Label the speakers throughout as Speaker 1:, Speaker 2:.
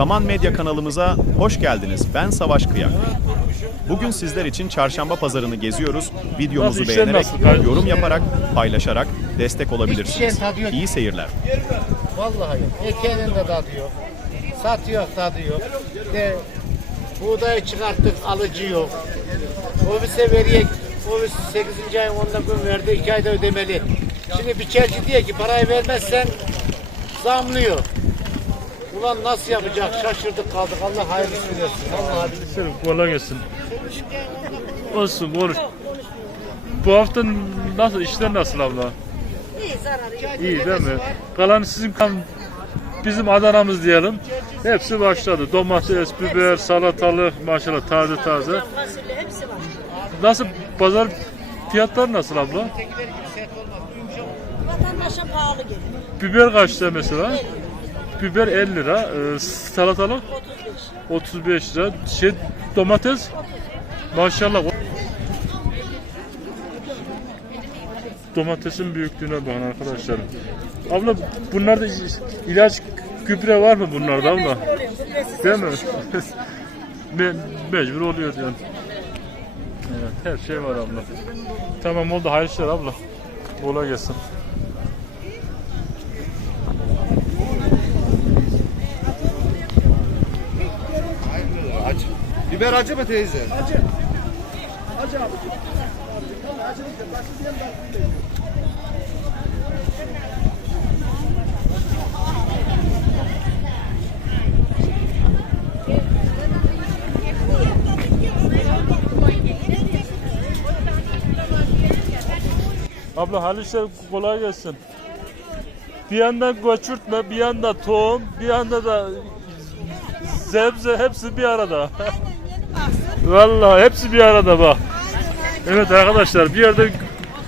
Speaker 1: Kaman Medya kanalımıza hoş geldiniz. Ben Savaş Kıyak. Bugün sizler için çarşamba pazarını geziyoruz. Videomuzu beğenerek, yorum yaparak, paylaşarak destek olabilirsiniz. İyi seyirler.
Speaker 2: Vallahi. Ekenin de tadı yok. Satıyor tadı yok. De buğdayı çıkarttık alıcı yok. Ofise veriye ofis 8. ayın 10'da gün verdi 2 ayda ödemeli. Şimdi biçerci diyor ki parayı vermezsen zamlıyor. Ulan nasıl yapacak? Şaşırdık kaldık. Allah hayırlısını versin. Vallahi billahi.
Speaker 3: Senin kolay gelsin. Olsun konuş. Bu hafta nasıl işler nasıl abla?
Speaker 4: İyi zararı yok.
Speaker 3: İyi değil mi? Kalan sizin kan bizim Adana'mız diyelim. Hepsi başladı. Domates, biber, salatalık maşallah taze taze. Nasıl pazar fiyatlar nasıl abla?
Speaker 4: Vatandaşa pahalı geliyor.
Speaker 3: Biber kaçta mesela? Biber 50 lira. Ee, salatalık
Speaker 4: 35.
Speaker 3: 35 lira. Şey domates maşallah. Domatesin büyüklüğüne bakın arkadaşlar. Abla bunlarda ilaç gübre var mı bunlarda abla? Değil mi? Me- mecbur oluyor yani. Evet, her şey var abla. Tamam oldu hayırlı işler abla. Kolay gelsin.
Speaker 5: Biber acı mı teyze?
Speaker 3: Abla hayırlı işler kolay gelsin. Bir yandan göçürtme, bir yanda tohum, bir yanda da sebze hepsi bir arada. Vallahi hepsi bir arada bak. Evet arkadaşlar bir yerde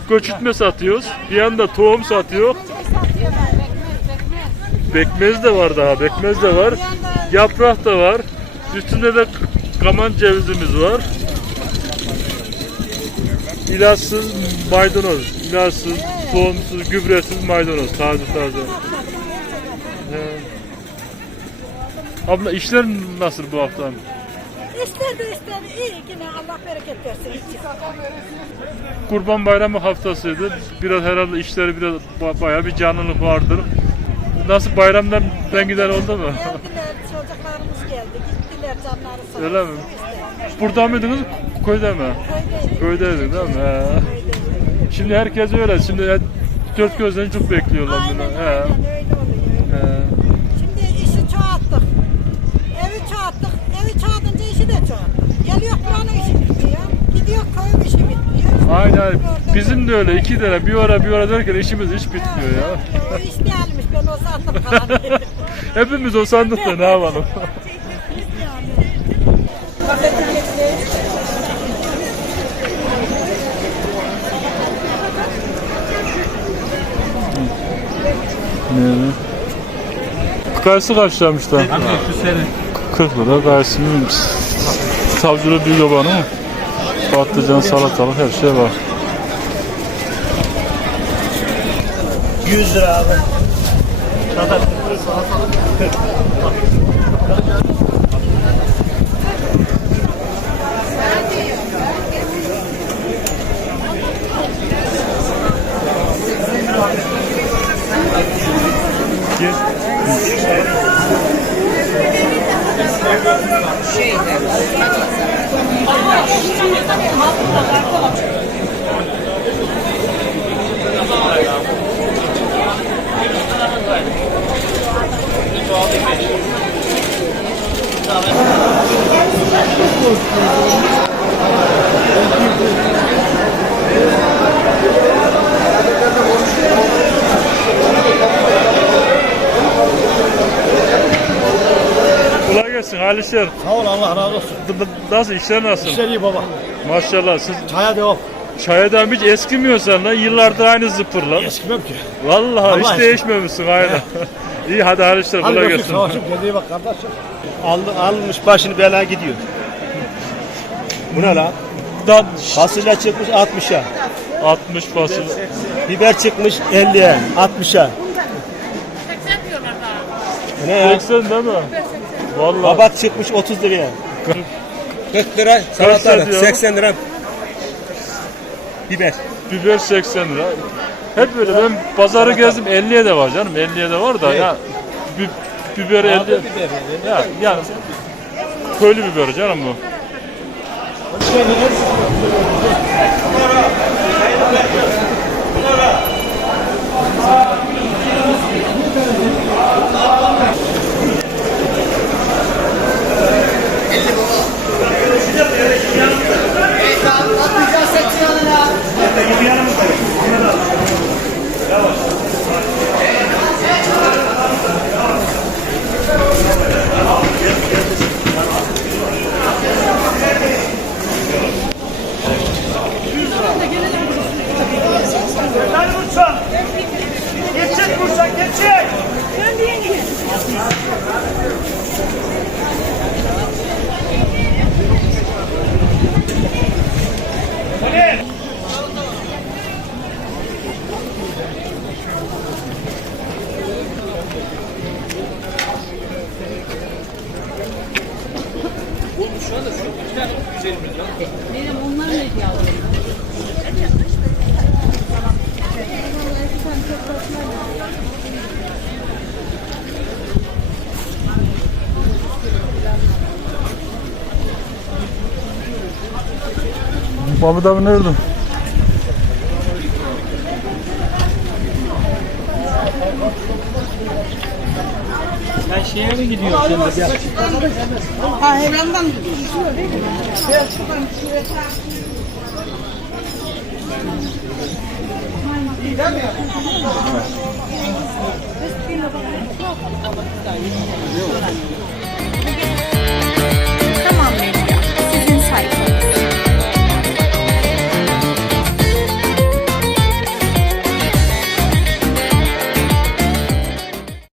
Speaker 3: göçürtme satıyoruz. Bir yanda tohum satıyor. Bekmez de var daha. Bekmez de var. Yaprak da var. Üstünde de kaman cevizimiz var. İlaçsız maydanoz. İlaçsız, tohumsuz, gübresiz maydanoz. Taze taze. Abla işler nasıl bu hafta?
Speaker 4: İşler de iyi yine Allah bereket versin.
Speaker 3: Kurban Bayramı haftasıydı. Biraz herhalde işleri biraz ba- bayağı bir canlılık vardır. Nasıl bayramdan ben gider oldu mu?
Speaker 4: Geldiler çocuklarımız geldi. Gittiler canları sağ
Speaker 3: Öyle mi? Burada mıydınız? Köyde mi?
Speaker 4: Köydeydik.
Speaker 3: Köydeydin değil mi? He.
Speaker 4: Köydeydik.
Speaker 3: Şimdi herkes öyle. Şimdi dört gözden çok bekliyorlar
Speaker 4: Aynen
Speaker 3: bunu. He.
Speaker 4: aynen öyle oluyor.
Speaker 3: He.
Speaker 4: İşi de çoğalttık. Geliyor buranın işi bitmiyor. Gidiyor köyün işi bitmiyor.
Speaker 3: Aynen. Bizim de öyle. iki tane bir ara bir ara derken işimiz hiç bitmiyor ya.
Speaker 4: O iş gelmiş ben o sandım.
Speaker 3: Hepimiz o sandıkta ne yapalım? Ne? Kayısı kaçlamışlar. 40 lira kayısı. Savcılı bir yobanı mı? Patlıcan, salatalık her şey var.
Speaker 2: 100 lira abi.
Speaker 3: Kolay gelsin Halişer.
Speaker 5: Sağ ol Allah razı olsun.
Speaker 3: Nasıl işler nasıl?
Speaker 5: İşler iyi baba.
Speaker 3: Maşallah siz
Speaker 5: Çaya devam.
Speaker 3: çaydan hiç eskimiyorsan lan yıllardır aynı zıpırlar.
Speaker 5: Eskimem ki.
Speaker 3: Vallahi
Speaker 5: Allah
Speaker 3: hiç
Speaker 5: aşkına.
Speaker 3: değişmemişsin aynen. İyi hadi Halişler
Speaker 5: Hadi
Speaker 3: kolay
Speaker 5: bakayım
Speaker 3: gelsin.
Speaker 5: savaşım. Kendine bak kardeşim.
Speaker 6: Aldı, almış başını bela gidiyor. Bu ne lan?
Speaker 3: Da,
Speaker 6: Fasulye çıkmış 60'a.
Speaker 3: 60 fasulye.
Speaker 6: Biber çıkmış 50'ye, 60'a. Ne ya?
Speaker 3: 80 değil mi? Vallahi
Speaker 6: Babat çıkmış 30 liraya. 40 lira
Speaker 3: salatalık,
Speaker 6: 80 lira biber.
Speaker 3: biber 80 lira. Hep böyle ben pazarı gezdim 50'ye de var canım 50'ye de var da ya bi, biber 50. Ya yani köylü biberi canım bu. şu anda şu iki tane. Benim onlar ne diye Mahmut abi nerede?
Speaker 4: Ha heyelandan